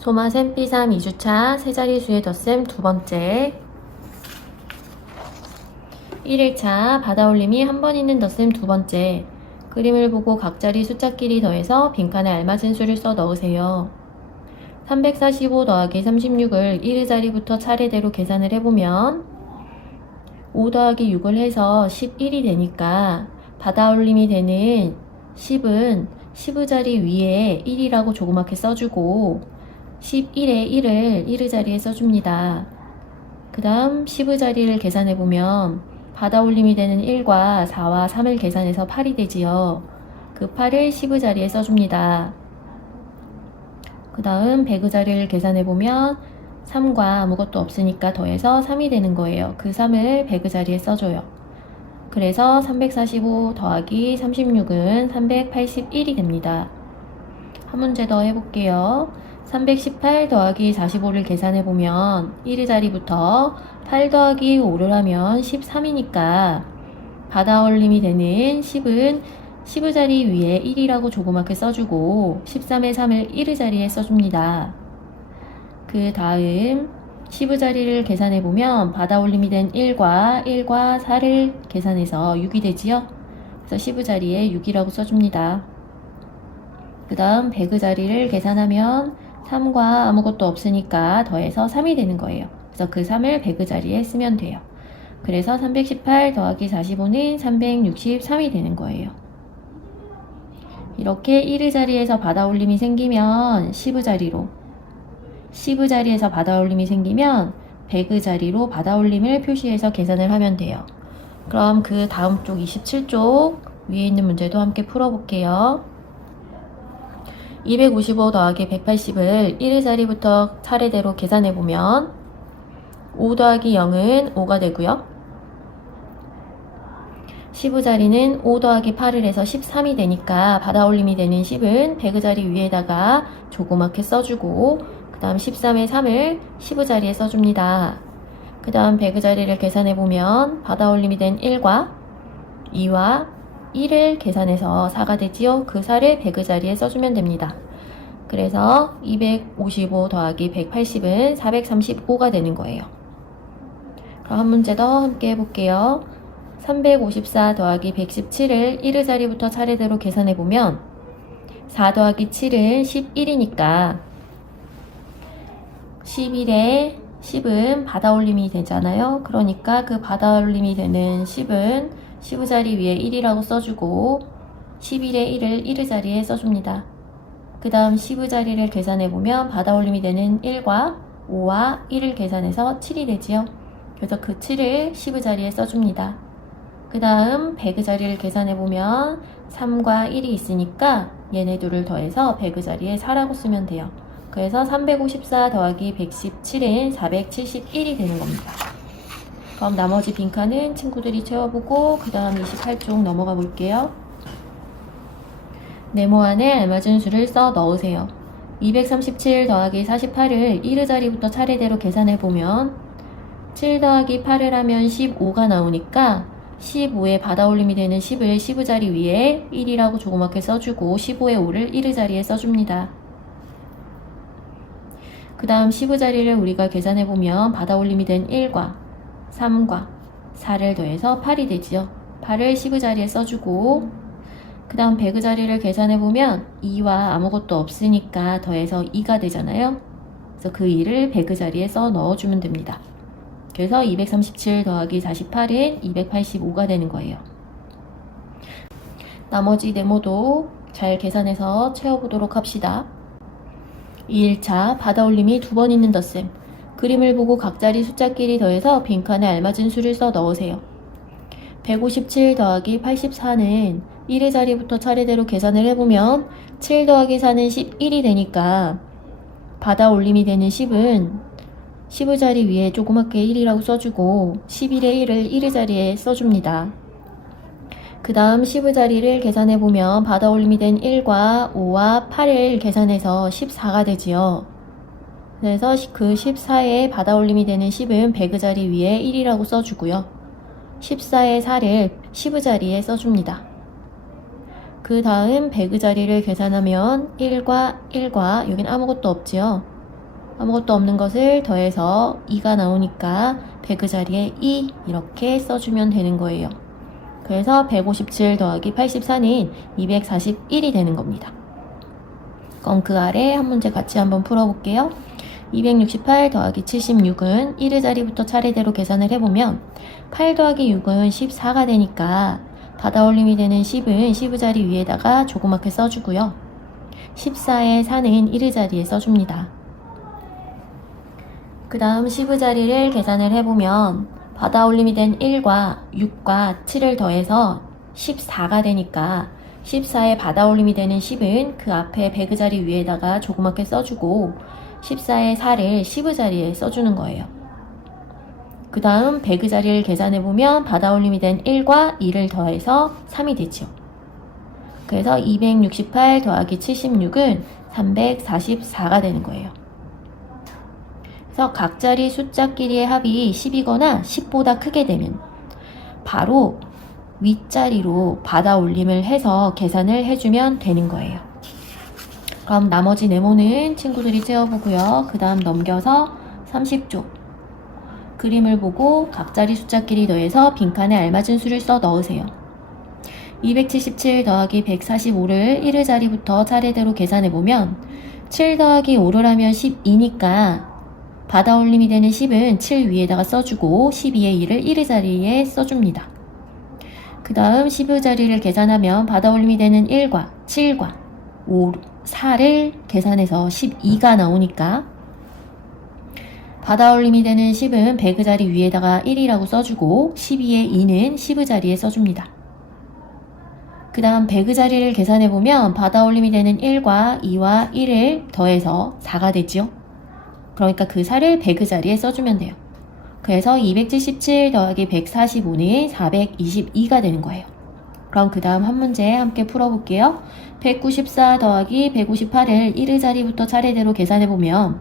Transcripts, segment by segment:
소마셈 B3 2주차 세자리수의 덧셈 두 번째 1일차 받아올림이 한 번 있는 덧셈 두 번째 그림을 보고 각자리 숫자끼리 더해서 빈칸에 알맞은 수를 써 넣으세요. 345 더하기 36을 1의 자리부터 차례대로 계산을 해보면 5 더하기 6을 해서 11이 되니까 받아올림이 되는 10은 10의 자리 위에 1이라고 조그맣게 써주고 11에 1을 1의 자리에 써줍니다. 그 다음 10의 자리를 계산해보면 받아올림이 되는 1과 4와 3을 계산해서 8이 되지요. 그 8을 10의 자리에 써줍니다. 그 다음 100의 자리를 계산해보면 3과 아무것도 없으니까 더해서 3이 되는 거예요. 그 3을 100의 자리에 써줘요. 그래서 345 더하기 36은 381이 됩니다. 한 문제 더 해볼게요. 318 더하기 45를 계산해보면 1의 자리부터 8 더하기 5를 하면 13이니까 받아올림이 되는 10은 10의 자리 위에 1이라고 조그맣게 써주고 13의 3을 1의 자리에 써줍니다. 그 다음 10의 자리를 계산해보면 받아올림이 된 1과 4를 계산해서 6이 되지요. 그래서 10의 자리에 6이라고 써줍니다. 그 다음 100의 자리를 계산하면 3과 아무것도 없으니까 더해서 3이 되는 거예요. 그래서 그 3을 100의 자리에 쓰면 돼요. 그래서 318 더하기 45는 363이 되는 거예요. 이렇게 1의 자리에서 받아올림이 생기면 10의 자리로 10의 자리에서 받아올림이 생기면 100의 자리로 받아올림을 표시해서 계산을 하면 돼요. 그럼 그 다음 쪽 27쪽 위에 있는 문제도 함께 풀어볼게요. 255 더하기 180을 1의 자리부터 차례대로 계산해보면 5 더하기 0은 5가 되고요. 10의 자리는 5 더하기 8을 해서 13이 되니까 받아올림이 되는 10은 100의 자리 위에다가 조그맣게 써주고 그 다음 13의 3을 10의 자리에 써줍니다. 그 다음 100의 자리를 계산해보면 받아올림이 된 1과 2와 1을 계산해서 4가 되지요. 그 4를 100의 자리에 써주면 됩니다. 그래서 255 더하기 180은 435가 되는 거예요. 그럼 한 문제 더 함께 해볼게요. 354 더하기 117을 1의 자리부터 차례대로 계산해보면 4 더하기 7은 11이니까 11에 10은 받아올림이 되잖아요. 그러니까 그 받아올림이 되는 10은 10의 자리 위에 1이라고 써주고 11에 1을 1의 자리에 써줍니다. 그 다음 10의 자리를 계산해보면 받아올림이 되는 1과 5와 1을 계산해서 7이 되지요. 그래서 그 7을 10의 자리에 써줍니다. 그 다음 100의 자리를 계산해보면 3과 1이 있으니까 얘네 둘을 더해서 100의 자리에 4라고 쓰면 돼요. 그래서 354 더하기 117은 471이 되는 겁니다. 그럼 나머지 빈칸은 친구들이 채워보고 그 다음 28쪽 넘어가 볼게요. 네모 안에 알맞은 수를 써 넣으세요. 237 더하기 48을 1의 자리부터 차례대로 계산해보면 7 더하기 8을 하면 15가 나오니까 15에 받아올림이 되는 10을 10의 자리 위에 1이라고 조그맣게 써주고 15에 5를 1의 자리에 써줍니다. 그 다음 10의 자리를 우리가 계산해보면 받아올림이 된 1과 3과 4를 더해서 8이 되지요. 8을 10의 자리에 써주고 그 다음 100의 자리를 계산해보면 2와 아무것도 없으니까 더해서 2가 되잖아요. 그래서 그 2를 100의 자리에 써 넣어주면 됩니다. 그래서 237 더하기 48은 285가 되는 거예요. 나머지 네모도 잘 계산해서 채워보도록 합시다. 2일차 받아올림이 두 번 있는 덧셈 그림을 보고 각자리 숫자끼리 더해서 빈칸에 알맞은 수를 써 넣으세요. 157 더하기 84는 1의 자리부터 차례대로 계산을 해보면 7 더하기 4는 11이 되니까 받아올림이 되는 10은 10의 자리 위에 조그맣게 1이라고 써주고 11에 1을 1의 자리에 써줍니다. 그 다음 10의 자리를 계산해보면 받아올림이 된 1과 5와 8을 계산해서 14가 되지요. 그래서 그 14에 받아올림이 되는 10은 100의 자리 위에 1이라고 써주고요. 14의 4를 10의 자리에 써줍니다. 그 다음 100의 자리를 계산하면 1과 1과 여긴 아무것도 없지요. 아무것도 없는 것을 더해서 2가 나오니까 100의 자리에 2 이렇게 써주면 되는 거예요. 그래서 157 더하기 84는 241이 되는 겁니다. 그럼 그 아래 한 문제 같이 한번 풀어볼게요. 268 더하기 76은 1의 자리부터 차례대로 계산을 해보면 8 더하기 6은 14가 되니까 받아올림이 되는 10은 10의 자리 위에다가 조그맣게 써주고요. 14의 4는 1의 자리에 써줍니다. 그 다음 10의 자리를 계산을 해보면 받아올림이 된 1과 6과 7을 더해서 14가 되니까 14의 받아올림이 되는 10은 그 앞에 100의 자리 위에다가 조그맣게 써주고 14의 4를 10의 자리에 써주는 거예요. 그 다음 100의 자리를 계산해보면 받아올림이 된 1과 2를 더해서 3이 되죠. 그래서 268 더하기 76은 344가 되는 거예요. 그래서 각자리 숫자끼리의 합이 10이거나 10보다 크게 되면 바로 윗자리로 받아올림을 해서 계산을 해주면 되는 거예요. 그럼 나머지 네모는 친구들이 채워보고요. 그 다음 넘겨서 30쪽 그림을 보고 각자리 숫자끼리 더해서 빈칸에 알맞은 수를 써 넣으세요. 277 더하기 145를 1의 자리부터 차례대로 계산해보면 7 더하기 5를 하면 12니까 받아올림이 되는 10은 7 위에다가 써주고 12의 2를 1의 자리에 써줍니다. 그 다음 10의 자리를 계산하면 받아올림이 되는 1과 7과 5, 4를 계산해서 12가 나오니까 받아올림이 되는 10은 100의 자리 위에다가 1이라고 써주고 12의 2는 10의 자리에 써줍니다. 그 다음 100의 자리를 계산해보면 받아올림이 되는 1과 2와 1을 더해서 4가 되죠. 그러니까 그 4를 100의 자리에 써주면 돼요. 그래서 277 더하기 145는 422가 되는 거예요. 그럼 그 다음 한 문제 함께 풀어볼게요. 194 더하기 158을 1의 자리부터 차례대로 계산해보면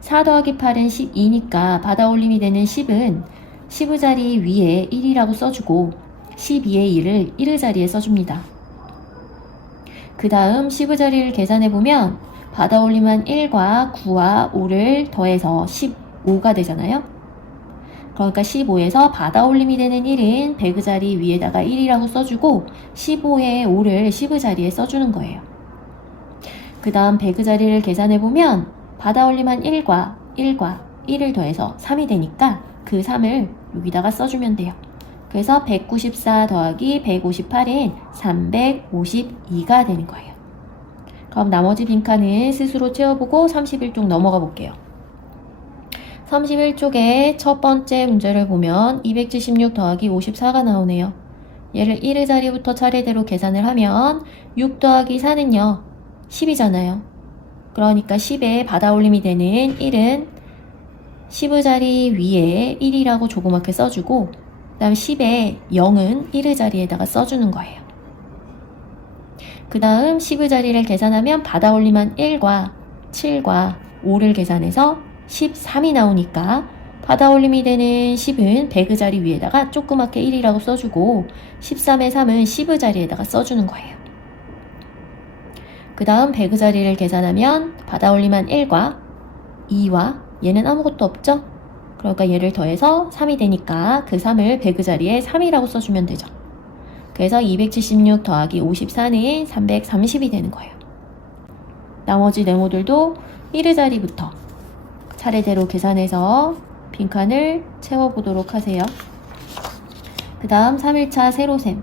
4 더하기 8은 12니까 받아올림이 되는 10은 10의 자리 위에 1이라고 써주고 12의 2를 1의 자리에 써줍니다. 그 다음 10의 자리를 계산해보면 받아올림한 1과 9와 5를 더해서 15가 되잖아요. 그러니까 15에서 받아올림이 되는 1은 100의 자리 위에다가 1이라고 써주고 15의 5를 10의 자리에 써주는 거예요. 그 다음 100의 자리를 계산해보면 받아올림한 1과 1을 더해서 3이 되니까 그 3을 여기다가 써주면 돼요. 그래서 194 더하기 158은 352가 되는 거예요. 그럼 나머지 빈칸은 스스로 채워보고 31쪽 넘어가 볼게요. 31쪽에 첫 번째 문제를 보면 276 더하기 54가 나오네요. 얘를 1의 자리부터 차례대로 계산을 하면 6 더하기 4는요 10이잖아요. 그러니까 10에 받아올림이 되는 1은 10의 자리 위에 1이라고 조그맣게 써주고 그 다음 10에 0은 1의 자리에다가 써주는 거예요. 그 다음 10의 자리를 계산하면 받아올림한 1과 7과 5를 계산해서 13이 나오니까 받아올림이 되는 10은 100의 자리 위에다가 조그맣게 1이라고 써주고 13의 3은 10의 자리에다가 써주는 거예요. 그 다음 100의 자리를 계산하면 받아올림한 1과 2와 얘는 아무것도 없죠? 그러니까 얘를 더해서 3이 되니까 그 3을 100의 자리에 3이라고 써주면 되죠. 그래서 276 더하기 54는 330이 되는 거예요. 나머지 네모들도 1의 자리부터 차례대로 계산해서 빈칸을 채워보도록 하세요. 그 다음 3일차 세로셈.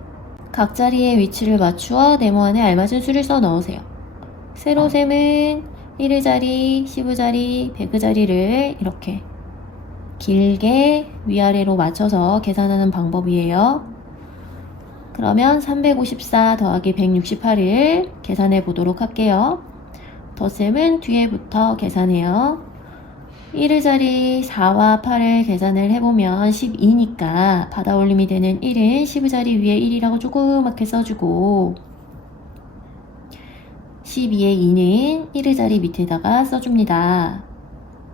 각 자리의 위치를 맞추어 네모 안에 알맞은 수를 써 넣으세요. 세로셈은 1의 자리, 10의 자리, 100의 자리를 이렇게 길게 위아래로 맞춰서 계산하는 방법이에요. 그러면 354 더하기 168을 계산해 보도록 할게요. 덧셈은 뒤에부터 계산해요. 1의 자리 4와 8을 계산을 해보면 12니까 받아올림이 되는 1은 10의 자리 위에 1이라고 조그맣게 써주고 12의 2는 1의 자리 밑에다가 써줍니다.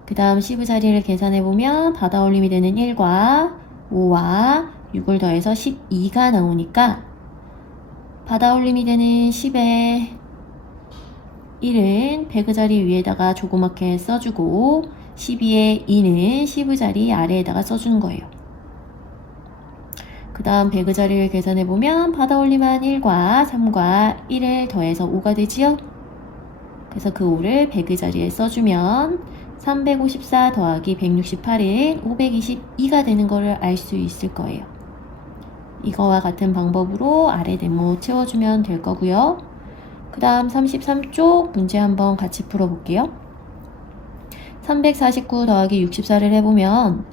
그 다음 10의 자리를 계산해보면 받아올림이 되는 1과 5와 6을 더해서 12가 나오니까 받아올림이 되는 10에 1은 배그 자리 위에다가 조그맣게 써주고 12의 2는 시브 자리 아래에다가 써주는 거예요. 그 다음 배그 자리를 계산해보면 받아올림한 1과 3과 1을 더해서 5가 되지요? 그래서 그 5를 배그 자리에 써주면 354 더하기 168은 522가 되는 것을 알 수 있을 거예요. 이거와 같은 방법으로 아래 네모 채워주면 될 거고요. 그 다음 33쪽 문제 한번 같이 풀어볼게요. 349 더하기 64를 해보면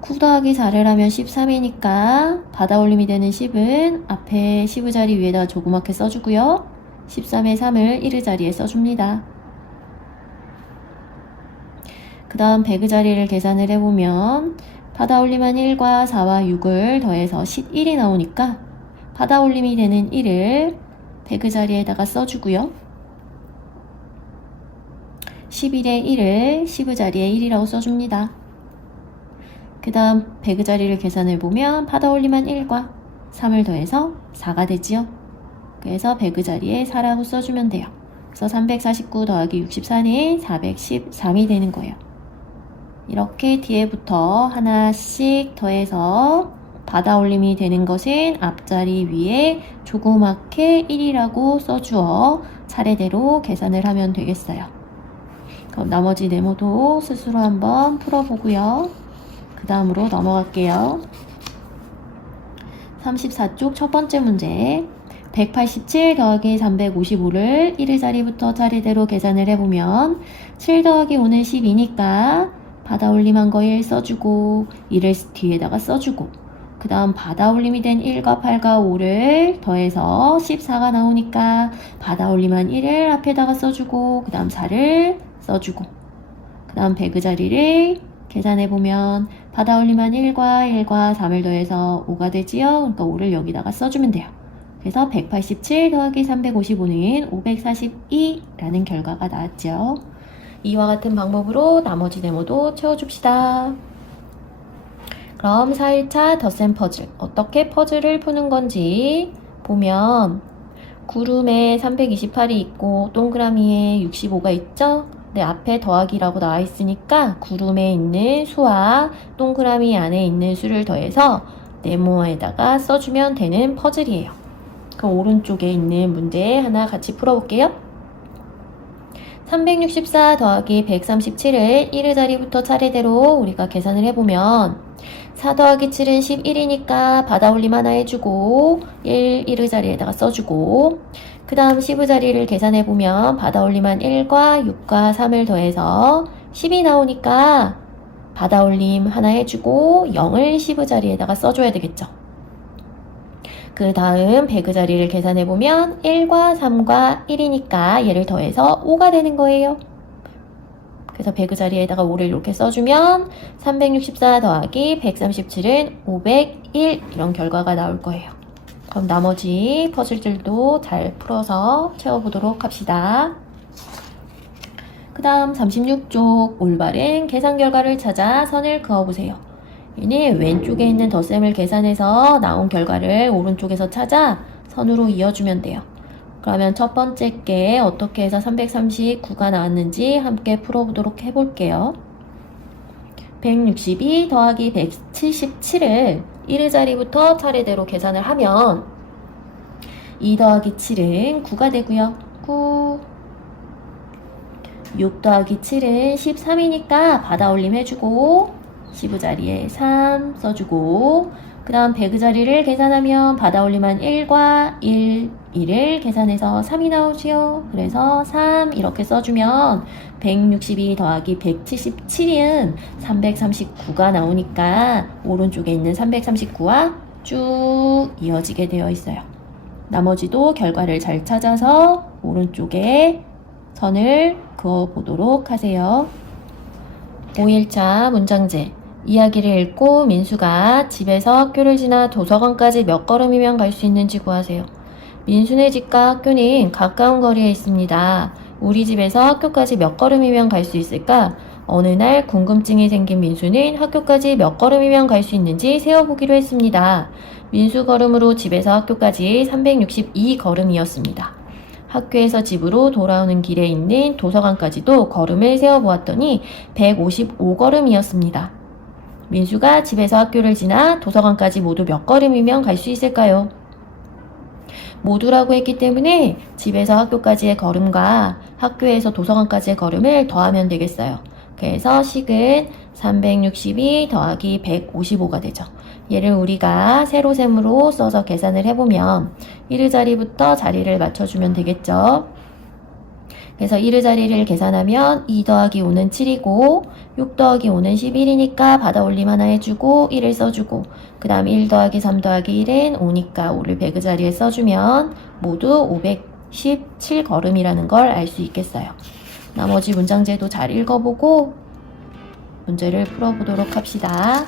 9 더하기 4를 하면 13이니까 받아올림이 되는 10은 앞에 10의 자리 위에다가 조그맣게 써주고요. 13의 3을 1의 자리에 써줍니다. 그 다음 100의 자리를 계산을 해보면 받아올림한 1과 4와 6을 더해서 11이 나오니까 받아올림이 되는 1을 100의 자리에다가 써주고요. 11의 1을 10의 자리에 1이라고 써줍니다. 그 다음 100의 자리를 계산해보면 받아올림한 1과 3을 더해서 4가 되지요. 그래서 100의 자리에 4라고 써주면 돼요. 그래서 349 더하기 64는 413이 되는 거예요. 이렇게 뒤에부터 하나씩 더해서 받아올림이 되는 것은 앞자리 위에 조그맣게 1이라고 써주어 차례대로 계산을 하면 되겠어요. 그럼 나머지 네모도 스스로 한번 풀어보고요. 그 다음으로 넘어갈게요. 34쪽 첫 번째 문제 187 더하기 355를 1의 자리부터 차례대로 계산을 해보면 7 더하기 5는 12니까 받아올림한 거 1 써주고 1을 뒤에다가 써주고 그 다음 받아올림이 된 1과 8과 5를 더해서 14가 나오니까 받아올림한 1을 앞에다가 써주고 그 다음 4를 써주고 그 다음 100의 자리를 계산해보면 받아올림한 1과 3을 더해서 5가 되지요. 그러니까 5를 여기다가 써주면 돼요. 그래서 187 더하기 355는 542라는 결과가 나왔죠. 이와 같은 방법으로 나머지 네모도 채워줍시다. 그럼 4일차 덧셈 퍼즐 어떻게 퍼즐을 푸는 건지 보면 구름에 328이 있고 동그라미에 65가 있죠? 네, 앞에 더하기라고 나와 있으니까 구름에 있는 수와 동그라미 안에 있는 수를 더해서 네모에다가 써주면 되는 퍼즐이에요. 그럼 오른쪽에 있는 문제 하나 같이 풀어볼게요. 364 더하기 137을 1의 자리부터 차례대로 우리가 계산을 해보면 4 더하기 7은 11이니까 받아올림 하나 해주고 1의 자리에다가 써주고 그 다음 10의 자리를 계산해보면 받아올림한 1과 6과 3을 더해서 10이 나오니까 받아올림 하나 해주고 0을 10의 자리에다가 써줘야 되겠죠. 그 다음 100의 자리를 계산해보면 1과 3과 1이니까 얘를 더해서 5가 되는 거예요. 그래서 100의 자리에다가 5를 이렇게 써주면 364 더하기 137은 501 이런 결과가 나올 거예요. 그럼 나머지 퍼즐들도 잘 풀어서 채워보도록 합시다. 그 다음 36쪽 올바른 계산 결과를 찾아 선을 그어보세요. 얘는 왼쪽에 있는 덧셈을 계산해서 나온 결과를 오른쪽에서 찾아 선으로 이어주면 돼요. 그러면 첫 번째 게 어떻게 해서 339가 나왔는지 함께 풀어보도록 해볼게요. 162 더하기 177을 1의 자리부터 차례대로 계산을 하면 2 더하기 7은 9가 되고요. 9 6 더하기 7은 13이니까 받아올림 해주고 10의 자리에 3 써주고 그 다음 100의 자리를 계산하면 받아올림한 1과 1을 계산해서 3이 나오지요. 그래서 3 이렇게 써주면 162 더하기 177은 339가 나오니까 오른쪽에 있는 339와 쭉 이어지게 되어 있어요. 나머지도 결과를 잘 찾아서 오른쪽에 선을 그어보도록 하세요. 5일차 문장제 이야기를 읽고 민수가 집에서 학교를 지나 도서관까지 몇 걸음이면 갈 수 있는지 구하세요. 민수네 집과 학교는 가까운 거리에 있습니다. 우리 집에서 학교까지 몇 걸음이면 갈 수 있을까? 어느 날 궁금증이 생긴 민수는 학교까지 몇 걸음이면 갈 수 있는지 세어보기로 했습니다. 민수 걸음으로 집에서 학교까지 362걸음이었습니다. 학교에서 집으로 돌아오는 길에 있는 도서관까지도 걸음을 세어보았더니 155걸음이었습니다. 민수가 집에서 학교를 지나 도서관까지 모두 몇 걸음이면 갈 수 있을까요? 모두라고 했기 때문에 집에서 학교까지의 걸음과 학교에서 도서관까지의 걸음을 더하면 되겠어요. 그래서 식은 362 더하기 155가 되죠. 얘를 우리가 세로셈으로 써서 계산을 해보면 1의 자리부터 자리를 맞춰주면 되겠죠. 그래서 1의 자리를 계산하면 2 더하기 5는 7이고 6 더하기 5는 11이니까 받아올림 하나 해주고 1을 써주고 그 다음 1 더하기 3 더하기 1은 5니까 5를 100의 자리에 써주면 모두 517걸음이라는 걸 알 수 있겠어요. 나머지 문장제도 잘 읽어보고 문제를 풀어보도록 합시다.